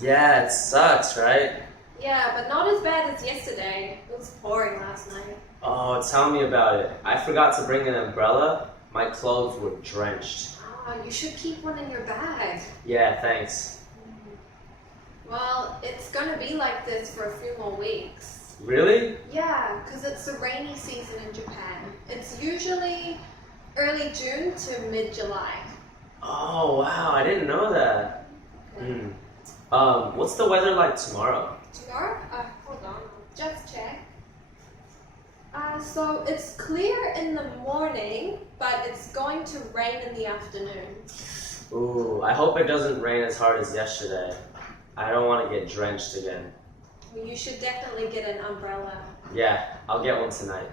Yeah, it sucks, right? Yeah, but not as bad as yesterday. It was pouring last night. Oh, tell me about it. I forgot to bring an umbrella. My clothes were drenched. Oh, you should keep one in your bag. Yeah, thanks. Well, it's gonna be like this for a few more weeks. Really? Yeah, because it's the rainy season in Japan. It's usually early June to mid-July. Oh, wow, I didn't know that. Okay. What's the weather like tomorrow? Tomorrow? Hold on, just check. So it's clear in the morning, but it's going to rain in the afternoon. Ooh, I hope it doesn't rain as hard as yesterday. I don't want to get drenched again. Well, you should definitely get an umbrella. Yeah, I'll get one tonight.